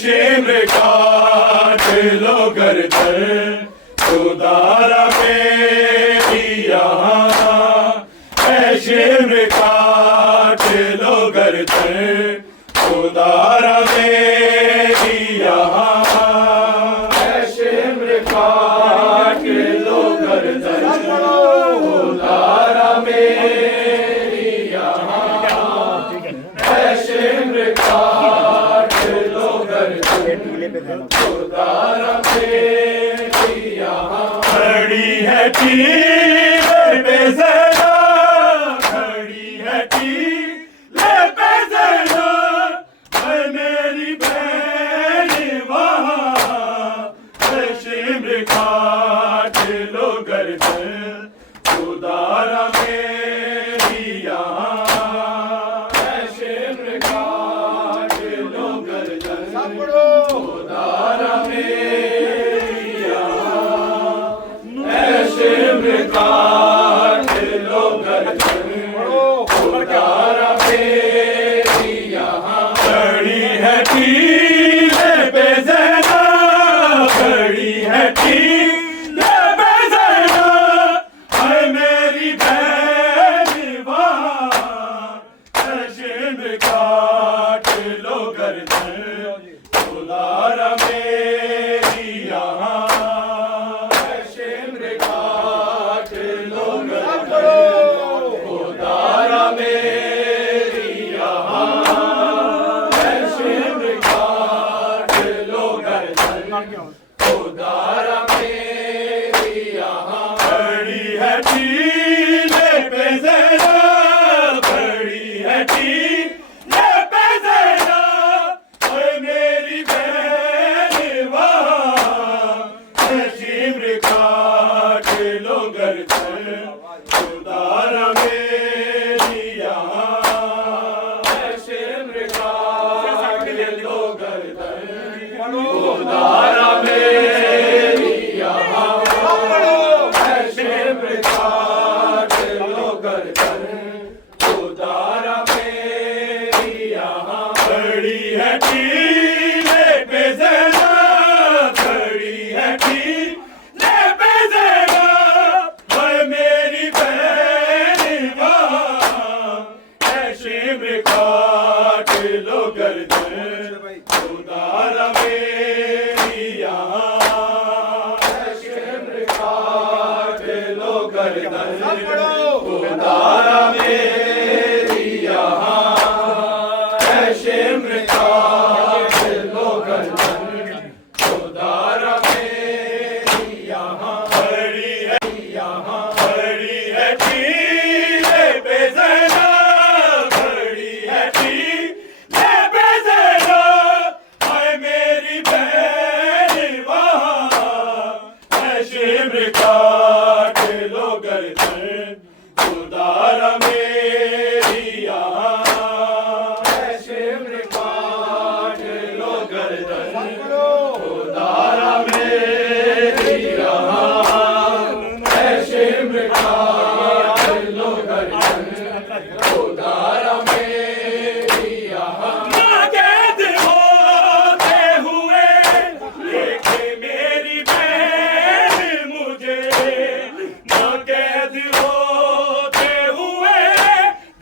Shimmer काट लो गर्दन खुदारा मेरी यहाँ है शिमर काट लो गर्दन खुदारा मेरी यहाँ है शिमर काट लो गर्दन खुदारा मेरी यहाँ है शिमर काट लो गर्दन खुदारा मेरी यहाँ खड़ी है टीले पे ज़रा खड़ी है टीले पे ज़रा है मेरी बहन वहाँ है शिमर काट लो गर्दन खुदारा मेरी यहाँ है शिमर काट लो गर्दन खुदारा मेरी यहाँ है शिमर काट लो गर्दन खुदारा मेरी यहाँ खड़ी है टीले पे ज़रा खड़ी है टीले पे ज़रा है मेरी बहन वहाँ है शिमर काट लो गर्दन खुदारा मेरी यहाँ है शिमर काट लो गर्दन खुदारा मेरी यहाँ है शिमर काट लो गर्दन खुदारा मेरी यहाँ खड़ी है टीले पे ज़रा खड़ी है टीले पे ज़रा है मेरी बहन वहाँ है शिमर काट लो गर्दन खुदारा मेरी यहाँ है शिमर काट लो गर्दन खुदारा मेरी यहाँ है शिमर काट लो गर्दन खुदारा मेरी यहाँ खड़ी है टीले पे ज़रा खड़ी है टीले पे ज़रा है मेरी बहन वहाँ है शिमर काट लो गर्दन खुदारा मेरी यहाँ है शिमर काट लो गर्दन खुदारा मेरी यहाँ है शिमर काट लो गर्दन खुदारा मेरी यहाँ खड़ी है टीले पे ज़रा खड़ी है टीले पे ज़रा है मेरी बहन वहाँ है शिमर काट लो गर्दन खुदारा मेरी यहाँ है शिमर काट लो गर्दन खुदारा मेरी यहाँ है शिमर काट लो गर्दन खुदारा मेरी यहाँ ना कैद होते हुए देखे मेरी बहन मुझे ना कैद होते हुए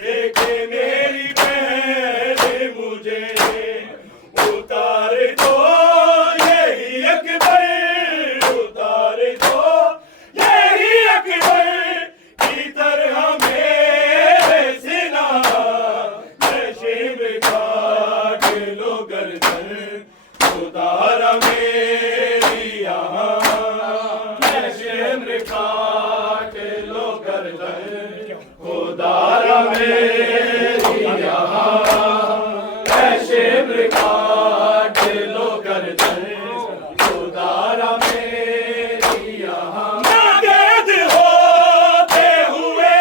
देखे मेरी बहन मुझे उतार दो यही अकबर उतार दो यही अकबर की तरह मेरे सिना है शिमर काट लो गर्दन खुदारा मेरी यहाँ है शिमर काट लो गर्दन खुदारा मेरी यहाँ है शिमर काट लो गर्दन खुदारा मेरी यहाँ ना कैद होते हुए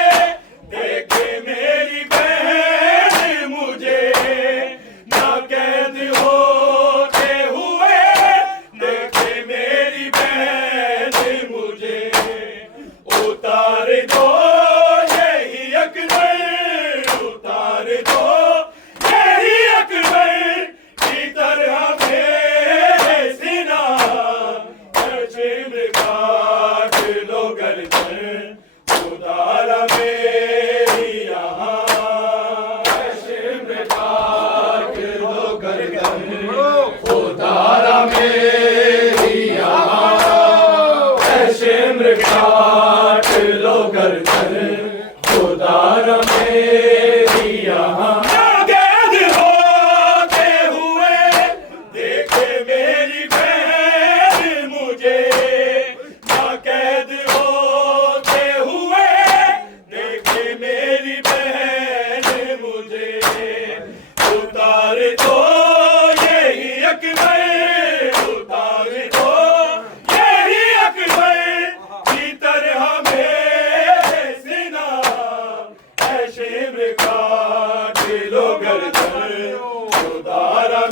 देखे मेरी बहन मुझे ना कैद होते हुए देखे मेरी बहन मुझे उतार दो यही अकबर उतार दो यही अकबर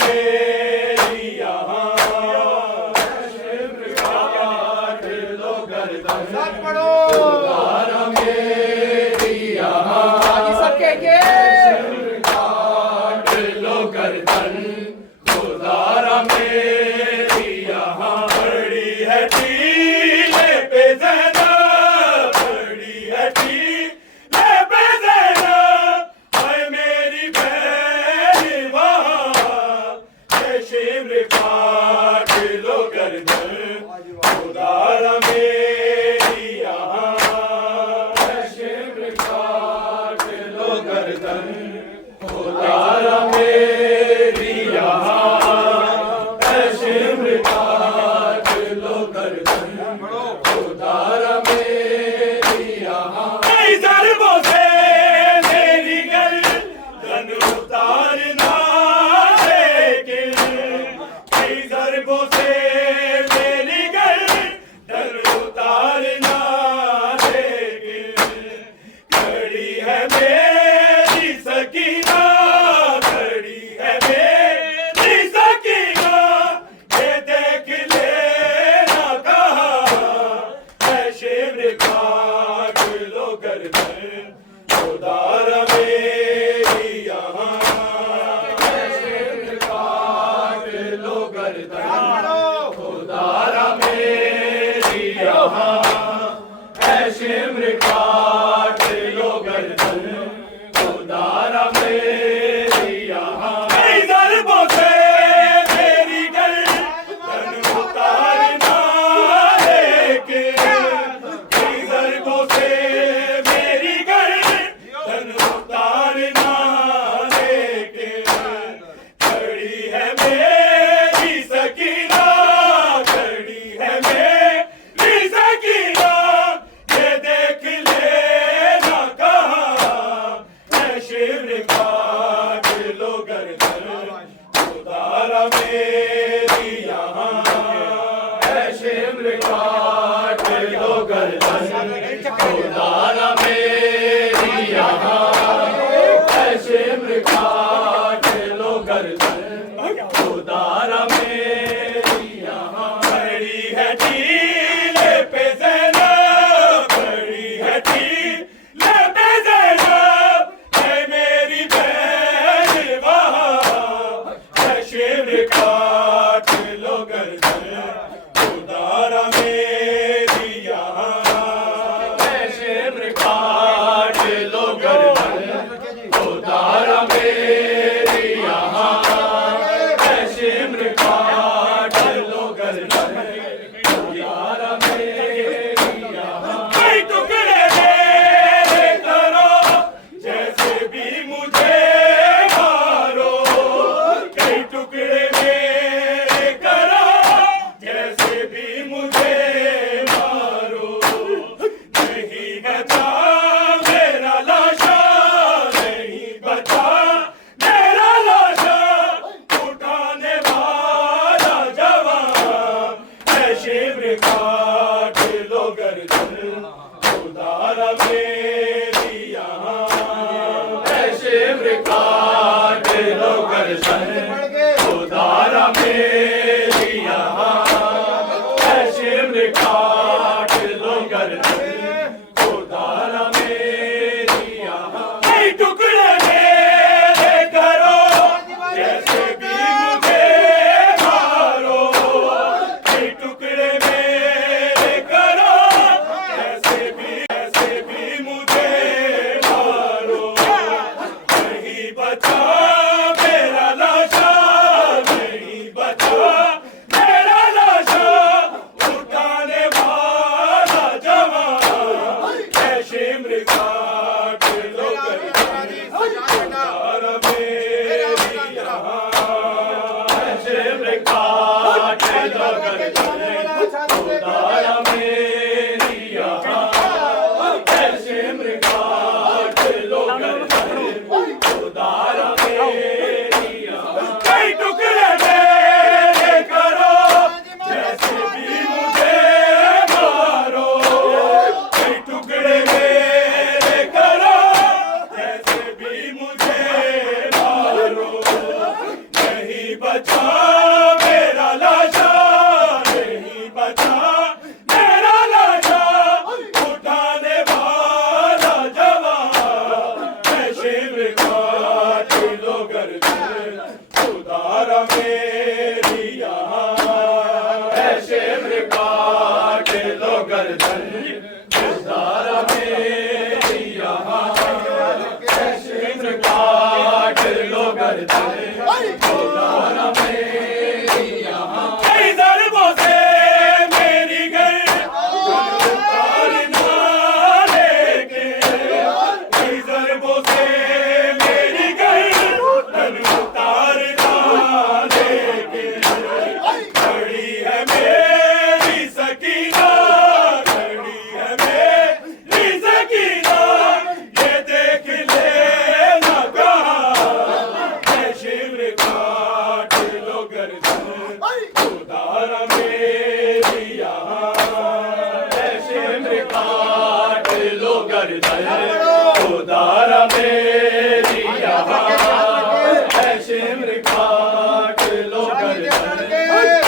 मेरी यहाँ काट लो गर्दन खुदारा मेरी यहाँ काट लो गर्दन खुदारा मेरी यहाँ बड़ी है टीले पे ज़ैनब बड़ी है टीले पे ज़ैनब हाय मेरी बहन वहाँ ये शिमर काट लो गर्दन खुदारा मेरी यहाँ शिमर काट लो गर्दन खुदारा मेरी यहाँ शिमर काट लो गर्दन खुदारा मेरी यहाँ कई ज़रबों से मेरी गर्दन उतारना लेकिन कई ज़रबों से मेरी गर्दन उतारना लेकिन खड़ी है मेरी सकीना खड़ी है मेरी सकीना ये देख लेना कहा है शिमर काट लो गर्दन खुदारा मेरी यहाँ है शिमर काट लो गर्दन खुदारा मेरी यहाँ है शिमर काट लो गर्दन खुदारा मेरी यहाँ कई ज़रबों से मेरी गर्दन उतारना लेकिन कई ज़रबों से मेरी गर्दन उतारना लेकिन खड़ी है मेरी सकीना खड़ी है मेरी सकीना ये देख लेना कहा है शिमर काट लो गर्दन खुदारा मेरी यहाँ है शिमर काट लो गर्दन खुदारा मेरी यहाँ है शिमर काट लो गर्दन खुदारा मेरी यहाँ बड़ी है टीले पे ज़ैनब बड़ी है टीले पे ज़ैनब है मेरी बहन वहाँ है शिमर काट लो गर्दन खुदारा मेरी यहाँ है शिमर काट लो गर्दन खुदारा मेरी यहाँ है शिमर काट लो गर्दन खुदारा मेरी यहाँ कई टुकड़े मेरे करो जैसे भी मुझे मारो कई टुकड़े मेरे करो जैसे भी मुझे मारो नहीं बचा मेरा लाशा नहीं बचा मेरा लाशा उठाने वाला जवान है शिमर काट लो गर्दन खुदारा मेरी यहाँ है शिमर काट लो गर्दन खुदारा मेरी यहाँ है शिमर काट लो गर्दन खुदारा मेरी यहाँ कई टुकड़े मेरे करो जैसे भी मुझे मारो कई टुकड़े मेरे करो जैसे भी मुझे मारो नहीं बचा मेरा लाशा नहीं बचा बचा मेरा लाशा, नहीं बचा मेरा लाशा, उठाने वाला जवान है शिमर काट लो गर्दन, उतारा मेरी यहाँ है शिमर काट लो गर्दन, उतारा मेरी यहाँ है शिमर काट लो गर्दन, उतारा मेरी यहाँ। कई ज़रबों से मेरी गर्दन उतारना लेके, कई ज़रबों से मेरी गर्दन उतारना लेके, खड़ी है मेरी सकीना, खड़ी है मेरी सकीना, ये देख लेना कहाँ है शिमर काट लो गर्दन, उतारा मेरी यहाँ है शिमर काट लो गर्दन, उतारा मेरी यहाँ है शिमर काट लो गर्दन,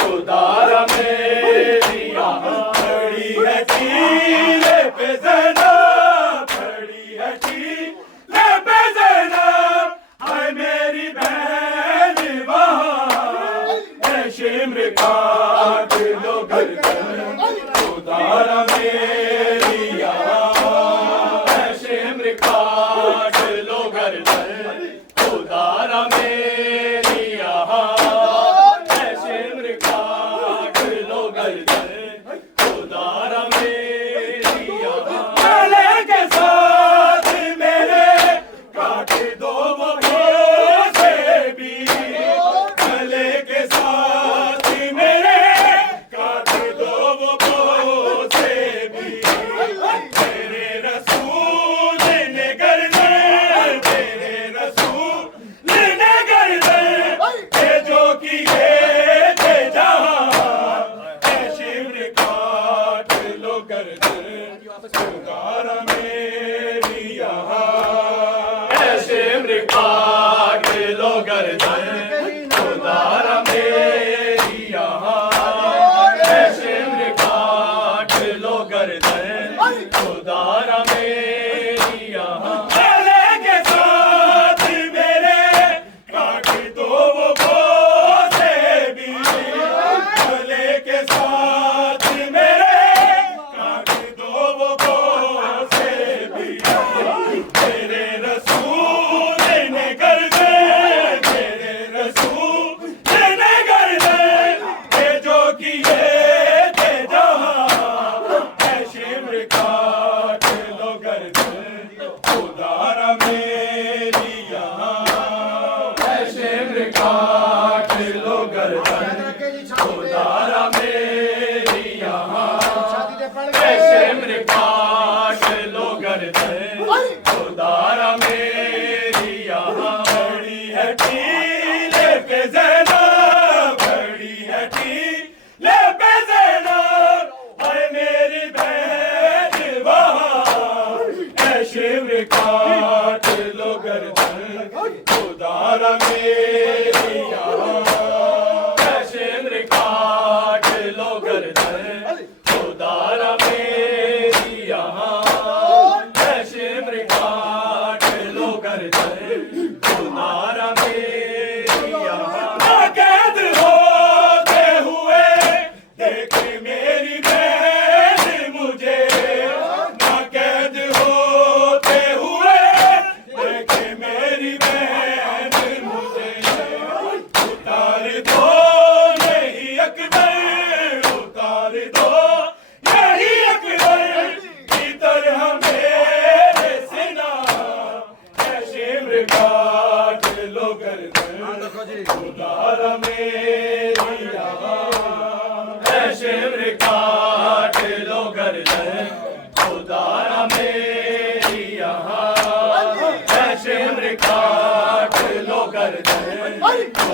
उतारा मेरी यहाँ। खड़ी है टीले पे ज़ैनब, खड़ी है टीले पे ज़ैनब, हाय मेरी बहन वहाँ है शिमर काट लो गर्दन, उतारा मेरी यहाँ है शिमर काट लो गर्दन, उतारा मेरी यहाँ है शिमर काट लो गर्दन, उतारा मेरी यहाँ। गले के साथ मेरे काट दो वो से भी, गले के साथ मेरे काट दो वो से भी, तेरे रसूल ने गर्दन, तेरे रसूल ने गर्दन, ये जो किए थे जहाँ है शिमर काट लो गर्दन, उतारा मेरी यहाँ है शिमर काट लो गर्दन, उतारा मेरी यहाँ है शिमर काट लो गर्दन, उतारा मेरी यहाँ। गले के साथ मेरे काट दो वो से भी, गले के साथ मेरे काट दो वो से भी, तेरे रसूल ने गर्दन, तेरे रसूल ने गर्दन, ये जो किए थे जहाँ है शिमर काट लो गर्दन, उतारा मेरी यहाँ है शिमर काट लो गर्दन, उतारा मेरी यहाँ है शिमर काट लो गर्दन, उतारा मेरी यहाँ। खड़ी है टीले पे ज़ैनब, खड़ी है टीले पे ज़ैनब, हाय मेरी बहन वहाँ है शिमर काट लो गर्दन, उतारा मेरी यहाँ है शिमर काट लो गर्दन, उतारा मेरी यहाँ है शिमर काट लो गर्दन, उतारा मेरी यहाँ। नाकैद होते हुए देखे मेरी बहन मुझे, नाकैद होते हुए देखे मेरी बहन मुझे, उतार दो यही अकबर, उतार दो यही अकबर की तरह मेरे सिना है शिमर काट लो गर्दन, उतारा मेरी यहाँ है शिमर काट लो गर्दन, उतारा मेरी यहाँ है शिमर काट लो गर्दन,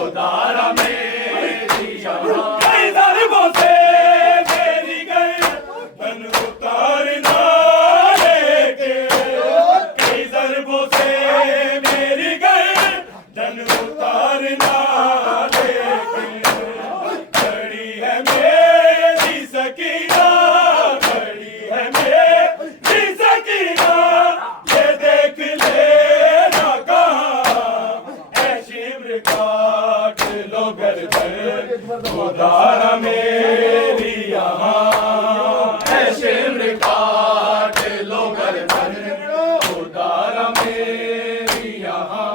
उतारा मेरी यहाँ। कई ज़रबों से मेरी गर्दन उतारना लेके, कई ज़रबों से मेरी गर्दन उतारना लेके, खुदारा मेरी यहाँ है शिमर काट लो गर्दन खुदारा मेरी यहाँ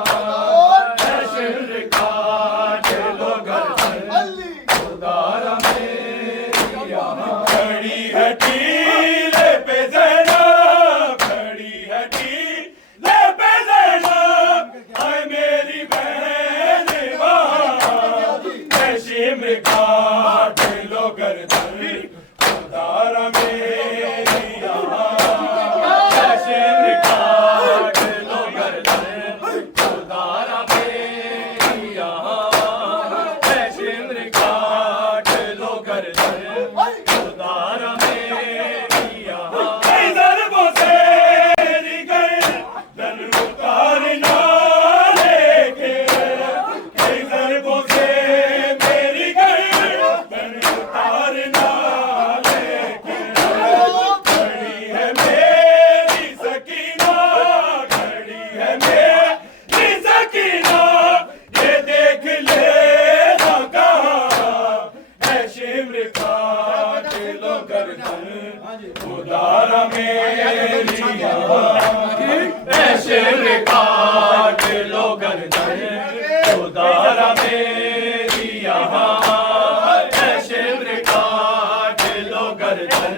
है शिमर काट लो गर्दन खुदारा मेरी यहाँ खड़ी है टीले पे ज़ैनब खड़ी है टीले पे ज़ैनब है मेरी बहन वहाँ है शिमर काट लो गर्दन खुदारा मेरी यहाँ है शिमर काट लो गर्दन खुदारा मेरी यहाँ है शिमर काट लो गर्दन खुदारा मेरी यहाँ कई ज़रबों से मेरी गर्दन उतारना लेके कई ज़रबों से मेरी गर्दन उतारना लेके खड़ी है मेरी सकीना खड़ी है मेरी सकीना ये देख लेना कहाँ है शिमर काट लो गर्दन खुदारा मेरी यहाँ है शिमर काट लो गर्दन खुदारा मेरी यहाँ है शिमर काट लो गर्दन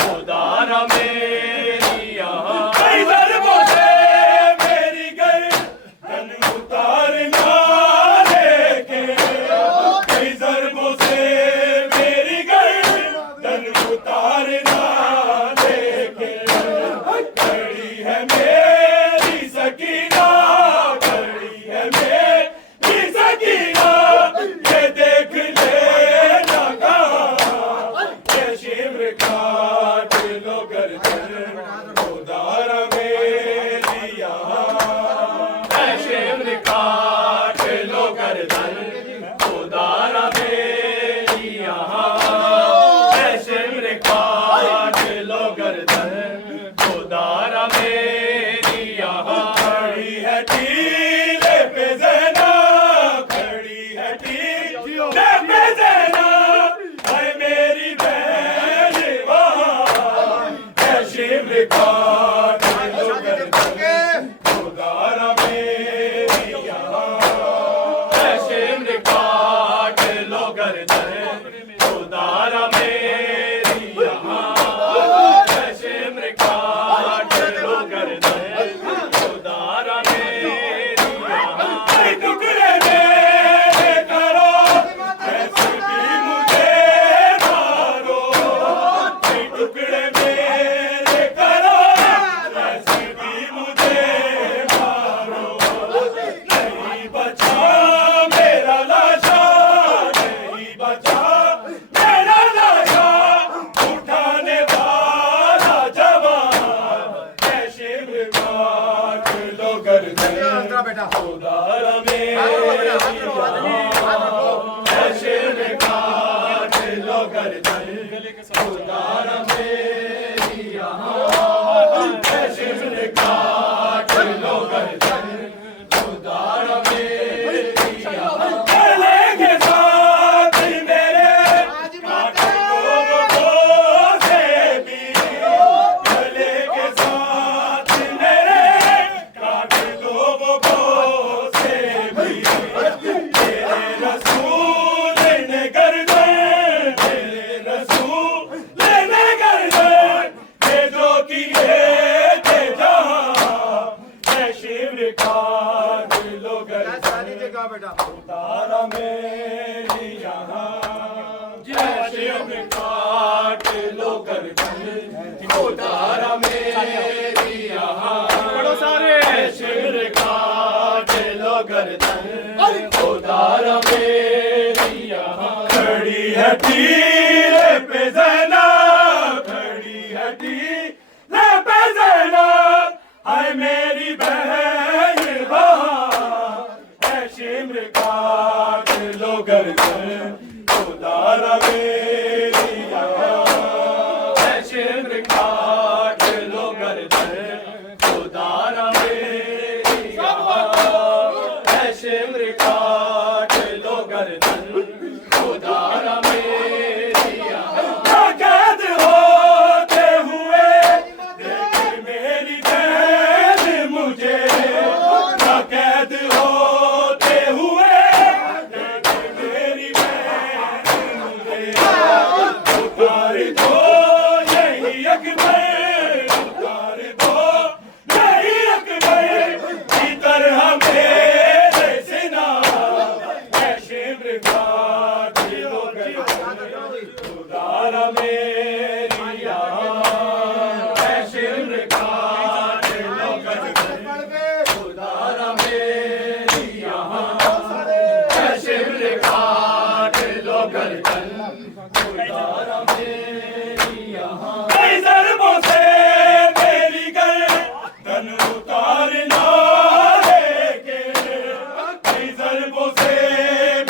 खुदारा मेरी यहाँ कई ज़रबों से मेरी गर्दन उतारना लेके कई ज़रबों से मेरी गर्दन उतारना लेके खड़ी है मेरी सकीना खड़ी है मेरी सकीना ये देख लेना कहाँ ये शिमर काट लो गर्दन खुदारा मेरी यहाँ है शिमर काट लो गर्दन खुदारा मेरी यहाँ है शिमर काट लो गर्दन खुदारा मेरी यहाँ खड़ी है टीले पे ज़ैनब खड़ी है टीले पे ज़ैनब है मेरी बहन वहाँ है शिमर काट लो गर्दन खुदारा मेरी यहाँ है शिमर काट लो गर्दन खुदारा मेरी यहाँ है शिमर काट लो गर्दन खुदारा मेरी यहाँ कई टुकड़े मेरे करो ऐसे भी मुझे मारो कई टुकड़े मेरे करो ऐसे भी मुझे मारो नहीं बचा मेरा लाशा नहीं बचा मेरा लाशा उठाने वाला जवान है शिमर काट लो गर्दन खुदारा मेरी यहाँ है शिमर काट लो गर्दन खुदारा मेरी यहाँ है शिमर काट लो गर्दन खुदारा मेरी यहाँ गले के साथ मेरे काट लो से भी गले के साथ मेरे काट लो से भी तेरे रसूल ने गर्दन तेरे रसूल ने गर्दन ये जो किए थे जहाँ है शिमर काट लो गर्दन खुदारा मेरी यहाँ है शिमर काट लो गर्दन खुदारा मेरी यहाँ है शिमर काट लो गर्दन खुदारा मेरी यहाँ खड़ी है टीले पे ज़ैनब खड़ी है टीले पे ज़ैनब है मेरी बहन वहाँ है शिमर काट लो गर्दन खुदारा मेरी यहाँ है शिमर काट लो गर्दन खुदारा मेरी यहाँ है शिमर काट लो गर्दन खुदारा काट लो गर्दन उदारा मेरी यहाँ है शिमर काट लो गर्दन उदारा मेरी यहाँ है शिमर काट लो गर्दन उदारा मेरी यहाँ कई ज़रबों से मेरी गर्दन उतारना लेके कई ज़रबों से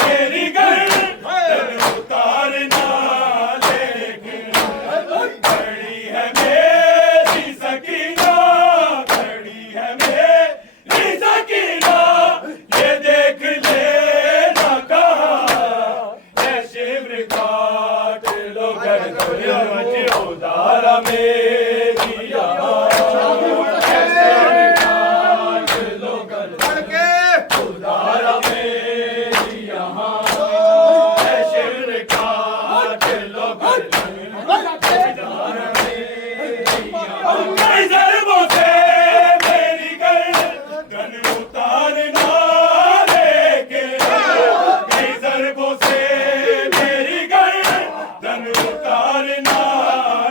मेरी गर्दन उतारना लेके खड़ी है मेरी सकीना खड़ी है मेरी सकीना ये देख लेना कहाँ है शिमर काट लो गर्दन उदारा मेरी यहाँ है शिमर काट लो गर्दन उदारा मेरी यहाँ है शिमर काट लो गर्दन उदारा मेरी यहाँ कई ज़रबों से मेरी गर्दन उतारना लेके कई ज़रबों से मेरी गर्दन उतारना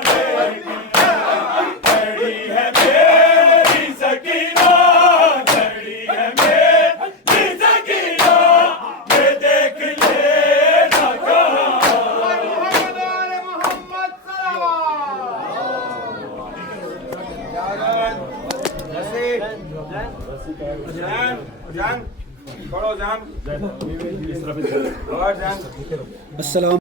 लेके खड़ी है मेरी सकीना खड़ी है मेरी सकीना ये देख लेना कहाँ अस्सलाम